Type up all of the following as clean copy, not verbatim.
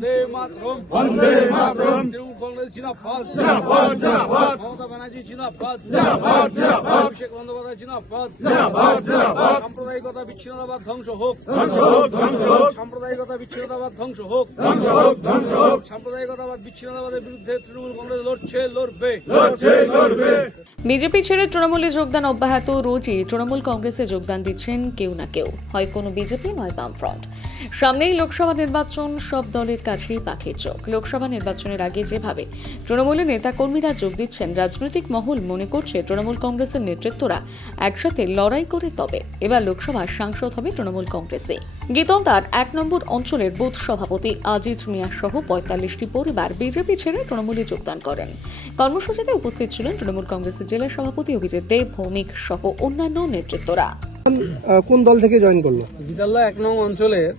বন্দে মাতরম, বন্দে মাতরম, তৃণমূল কংগ্রেস জিন্দাবাদ, জিন্দাবাদ জিন্দাবাদ, মমতা ব্যানার্জি জিন্দাবাদ, জিন্দাবাদ জিন্দাবাদ, অভিষেক বন্দ্যোপাধ্যায় জিন্দাবাদ, জিন্দাবাদ জিন্দাবাদ, সাম্প্রদায়িকতা বিচ্ছিন্নতাবাদ ধ্বংস হোক, ধ্বংস হোক ধ্বংস হোক, সাম্প্রদায়িকতা বিচ্ছিন্নতাবাদ ধ্বংস হোক, ধ্বংস হোক ধ্বংস হোক, সাম্প্রদায়িকতাবাদ বিচ্ছিন্নতাবাদের বিরুদ্ধে তৃণমূল কংগ্রেস লড়ছে, লড়বে। লড়ছে লড়বে। বিজেপি ছেড়ে তৃণমূলে যোগদান অব্যাহত। রোজই তৃণমূল কংগ্রেসে যোগদান দিচ্ছেন কেউ না কেউ, হয় কোনো বিজেপি নয় বামফ্রন্ট। সামনেই লোকসভা নির্বাচন, সব দলের কাছেই পাখির চোখ। লোকসভা নির্বাচনের আগে যেভাবে তৃণমূলের নেতাকর্মীরা যোগ দিচ্ছেন, রাজনৈতিক মহল মনে করছে তৃণমূল কংগ্রেসের নেতৃত্বরা একসাথে লড়াই করে তবে এবার লোকসভার সাংসদ হবে তৃণমূল কংগ্রেসে। গীতলদার 1 নম্বর অঞ্চলের বুথ সভাপতি আজিজ মিয়া সহ 45টি পরিবার বিজেপি ছেড়ে তৃণমূলে যোগদান করেন। কর্মসূচিতে উপস্থিত ছিলেন তৃণমূল কংগ্রেসের জেলা সভাপতি অভিজিৎ দেব, ভৌমিক সহ অন্যান্য নেতৃত্বরা। কোন দল থেকে জয়েন করলো? গীতালদা 1 নং অঞ্চলের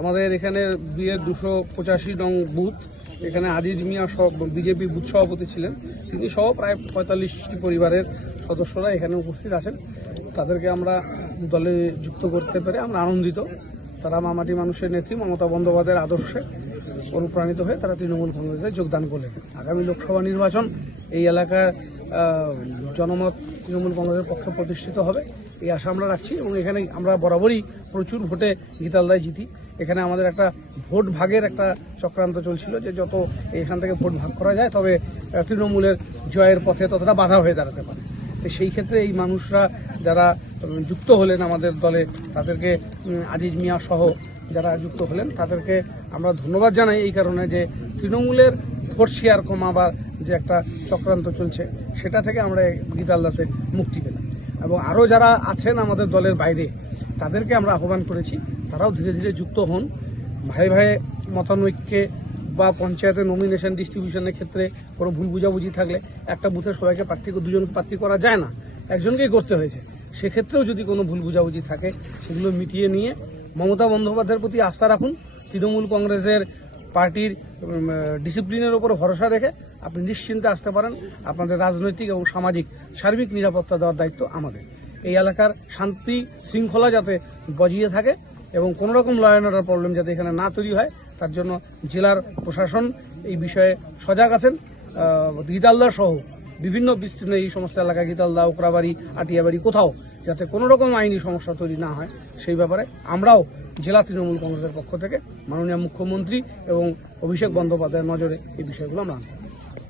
আমাদের এখানে বিয়ের 285 নং বুথ, এখানে আজিজ মিয়া বিজেপি বুথ সভাপতি ছিলেন, তিনি সহ প্রায় 45টি পরিবারের সদস্যরা এখানে উপস্থিত আছেন। তাদেরকে আমরা দলে যুক্ত করতে পেরে আমরা আনন্দিত। তারা মামাটি মানুষের নেত্রী মমতা বন্দ্যোপাধ্যায়ের আদর্শে অনুপ্রাণিত হয়ে তারা তৃণমূল কংগ্রেসে যোগদান করলেন। আগামী লোকসভা নির্বাচন এই এলাকার জনমত তৃণমূল কংগ্রেসের পক্ষে প্রতিষ্ঠিত হবে, এই আশা আমরা রাখছি। এবং এখানে আমরা বরাবরই প্রচুর ভোটে গীতালদায় জিতি। এখানে আমাদের একটা ভোট ভাগের একটা চক্রান্ত চলছিল যে যত এখান থেকে ভোট ভাগ করা যায় তবে তৃণমূলের জয়ের পথে ততটা বাধা হয়ে দাঁড়াতে পারে। তো সেই ক্ষেত্রে এই মানুষরা যারা যুক্ত হলেন আমাদের দলে, তাদেরকে আজিজ মিয়া সহ যারা যুক্ত হলেন তাদেরকে আমরা ধন্যবাদ জানাই এই কারণে যে তৃণমূলের ভোট শেয়ার কমাবার যে একটা চক্রান্ত চলছে সেটা থেকে আমরা গীতালদাতে মুক্তি পেলাম। এবং আরও যারা আছেন আমাদের দলের বাইরে তাদেরকে আমরা আহ্বান করেছি, তারাও ধীরে ধীরে যুক্ত হন। ভাই ভাই মতানৈক্যে বা পঞ্চায়েতের নমিনেশন ডিস্ট্রিবিউশনের ক্ষেত্রে কোনো ভুল বুঝাবুঝি থাকলে একটা বুথে সবাইকে দুজন প্রার্থী করা যায় না, একজনকেই করতে হয়েছে। সেক্ষেত্রেও যদি কোনো ভুল বুঝাবুঝি থাকে সেগুলো মিটিয়ে নিয়ে মমতা বন্দ্যোপাধ্যায়ের প্রতি আস্থা রাখুন। তৃণমূল কংগ্রেসের পার্টির ডিসিপ্লিনের ওপর ভরসা রেখে আপনি নিশ্চিন্তে আসতে পারেন। আপনাদের রাজনৈতিক এবং সামাজিক সার্বিক নিরাপত্তা দেওয়ার দায়িত্ব আমাদের। এই এলাকার শান্তি শৃঙ্খলা যাতে বজিয়ে থাকে এবং কোনো রকম ল অ্যান্ড অর্ডার প্রবলেম যাতে এখানে না তৈরি হয় তার জন্য জেলার প্রশাসন এই বিষয়ে সজাগ আছেন। গীতালদা সহ বিভিন্ন বিস্তীর্ণ এই সমস্ত এলাকায় গীতালদা, ওকরাবাড়ি, আটিয়াবাড়ি কোথাও যাতে কোনো রকম আইনি সমস্যা তৈরি না হয় সেই ব্যাপারে আমরাও জেলা তৃণমূল কংগ্রেসের পক্ষ থেকে মাননীয় মুখ্যমন্ত্রী এবং অভিষেক বন্দ্যোপাধ্যায়ের নজরে এই বিষয়গুলো আমরা আনব।